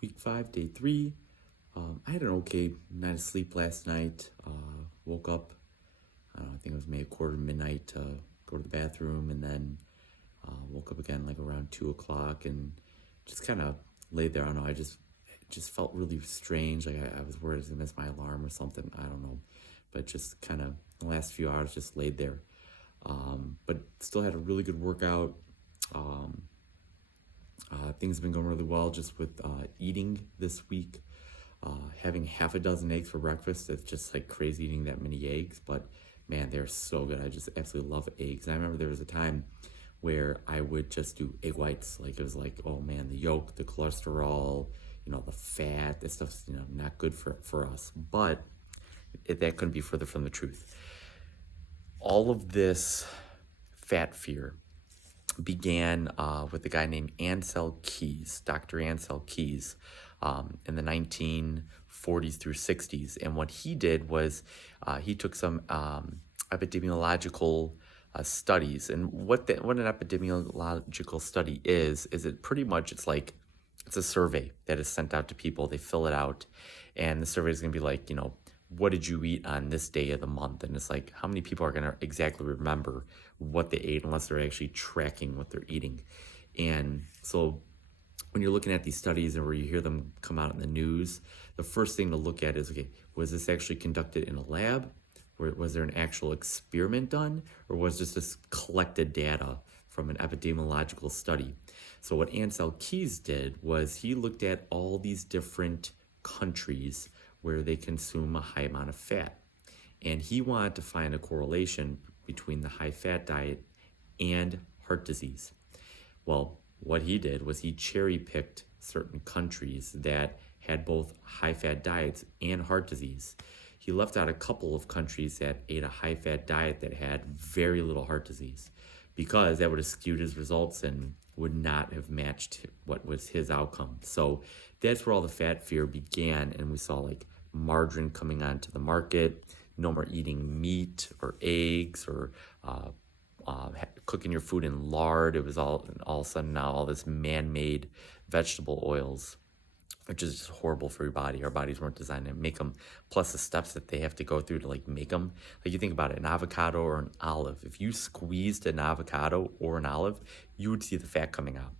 Week 5, day 3. I had an okay night of sleep last night. Woke up, I don't know, I think it was maybe quarter to midnight to go to the bathroom, and then woke up again like around 2 o'clock and just kind of laid there. I don't know, it just felt really strange. Like I was worried I was going to miss my alarm or something. I don't know. But just kind of the last few hours just laid there. But still had a really good workout. Things have been going really well just with eating this week. Having half a dozen eggs for breakfast, it's just like crazy eating that many eggs, but man, they're so good. I just absolutely love eggs. And I remember there was a time where I would just do egg whites. Like it was like, oh man, the yolk, the cholesterol, the fat, that stuff's, not good for us. But that couldn't be further from the truth. All of this fat fear began with a guy named Ansel Keys, Dr. Ansel Keys, in the 1940s through 60s. And what he did was he took some epidemiological studies. And what an epidemiological study is it pretty much, it's a survey that is sent out to people. They fill it out, and the survey is going to be like, what did you eat on this day of the month? And it's like, how many people are going to exactly remember what they ate unless they're actually tracking what they're eating? And so when you're looking at these studies and where you hear them come out in the news, the first thing to look at is, okay, was this actually conducted in a lab? Or was there an actual experiment done? Or was this collected data from an epidemiological study? So what Ansel Keys did was he looked at all these different countries where they consume a high amount of fat. And he wanted to find a correlation between the high fat diet and heart disease. Well, what he did was he cherry picked certain countries that had both high fat diets and heart disease. He left out a couple of countries that ate a high fat diet that had very little heart disease, because that would have skewed his results and would not have matched what was his outcome. So that's where all the fat fear began, and we saw like margarine coming onto the market, no more eating meat or eggs or cooking your food in lard. It was all of a sudden now all this man-made vegetable oils, which is just horrible for your body. Our bodies weren't designed to make them, plus the steps that they have to go through to like make them. Like you think about it, an avocado or an olive. If you squeezed an avocado or an olive, you would see the fat coming out.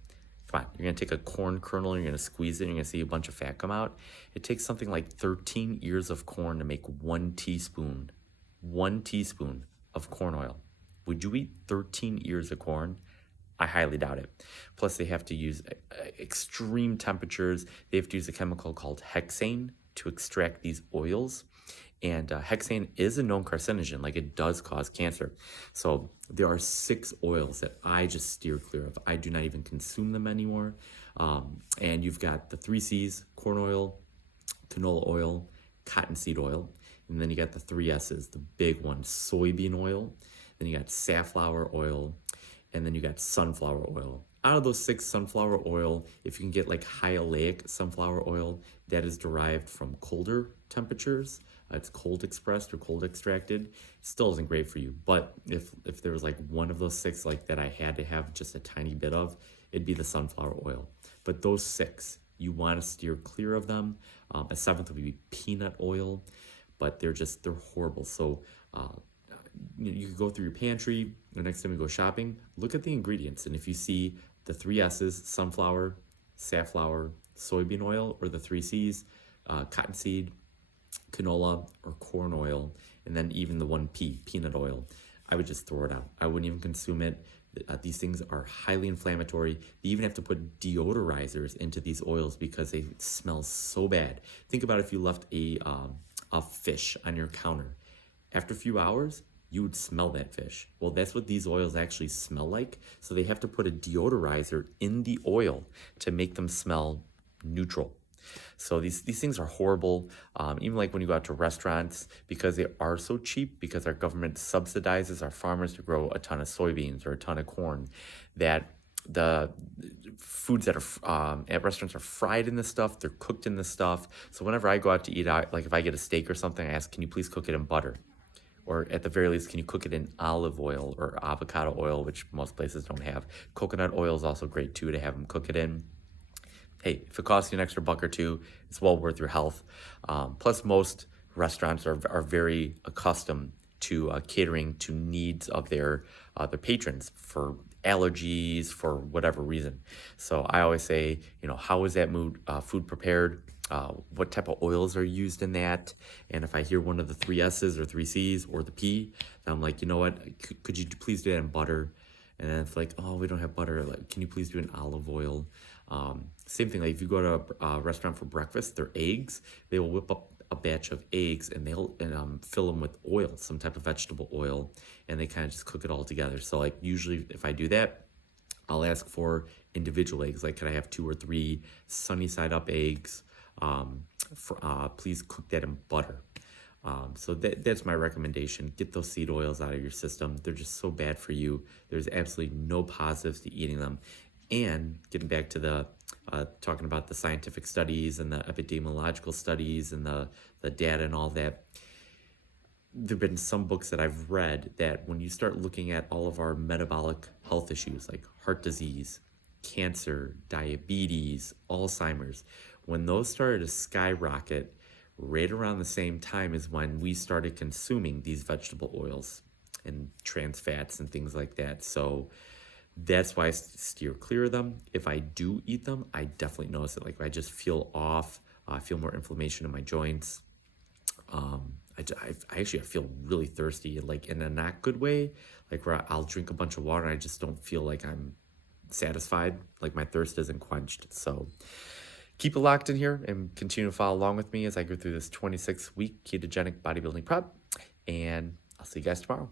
Come on, you're gonna take a corn kernel, you're gonna squeeze it, and you're gonna see a bunch of fat come out. It takes something like 13 ears of corn to make 1 teaspoon of corn oil. Would you eat 13 ears of corn? I highly doubt it. Plus, they have to use extreme temperatures. They have to use a chemical called hexane to extract these oils. And hexane is a known carcinogen, like it does cause cancer. So there are 6 oils that I just steer clear of. I do not even consume them anymore. And you've got the 3 C's, corn oil, canola oil, cottonseed oil. And then you got the 3 S's, the big one, soybean oil. Then you got safflower oil, and then you got sunflower oil. Out of those 6, sunflower oil, if you can get like high oleic sunflower oil, that is derived from colder temperatures. It's cold expressed or cold extracted. It still isn't great for you. But if there was like one of those 6 like that I had to have just a tiny bit of, it'd be the sunflower oil. But those 6, you want to steer clear of them. A 7th would be peanut oil, but they're horrible. So you could go through your pantry the next time you go shopping, look at the ingredients, and if you see the 3 S's, sunflower, safflower, soybean oil, or the 3 C's, cottonseed, canola, or corn oil, and then even the 1 P, peanut oil, I would just throw it out. I wouldn't even consume it. These things are highly inflammatory. They even have to put deodorizers into these oils because they smell so bad. Think about if you left a fish on your counter. After a few hours, you would smell that fish. Well, that's what these oils actually smell like. So they have to put a deodorizer in the oil to make them smell neutral. So these things are horrible. Even like when you go out to restaurants, because they are so cheap, because our government subsidizes our farmers to grow a ton of soybeans or a ton of corn, that the foods that are at restaurants are fried in this stuff, they're cooked in this stuff. So whenever I go out to eat out, like if I get a steak or something, I ask, can you please cook it in butter? Or at the very least, can you cook it in olive oil or avocado oil, which most places don't have. Coconut oil is also great too to have them cook it in. hey, if it costs you an extra buck or two, it's well worth your health. Plus, most restaurants are very accustomed to catering to needs of their patrons for allergies, for whatever reason. So I always say, how is that food prepared? What type of oils are used in that? And if I hear one of the three S's or three C's or the P, then I'm like, you know what? Could you please do that in butter? And then if like, oh, we don't have butter, like, can you please do an olive oil? Same thing, like if you go to a restaurant for breakfast, their eggs, they will whip up a batch of eggs and they'll fill them with oil, some type of vegetable oil, and they kind of just cook it all together. So like usually if I do that, I'll ask for individual eggs. Like, could I have 2 or 3 sunny side up eggs? Please cook that in butter. So that's my recommendation. Get those seed oils out of your system. They're just so bad for you. There's absolutely no positives to eating them. And getting back to the talking about the scientific studies and the epidemiological studies and the data and all that, there have been some books that I've read that when you start looking at all of our metabolic health issues like heart disease, cancer, diabetes, Alzheimer's, when those started to skyrocket, right around the same time as when we started consuming these vegetable oils and trans fats and things like that. So that's why I steer clear of them. If I do eat them, I definitely notice it. Like I just feel off. I feel more inflammation in my joints. I feel really thirsty, like in a not good way, like where I'll drink a bunch of water and I just don't feel like I'm satisfied, like my thirst isn't quenched. So keep it locked in here and continue to follow along with me as I go through this 26-week ketogenic bodybuilding prep, and I'll see you guys tomorrow.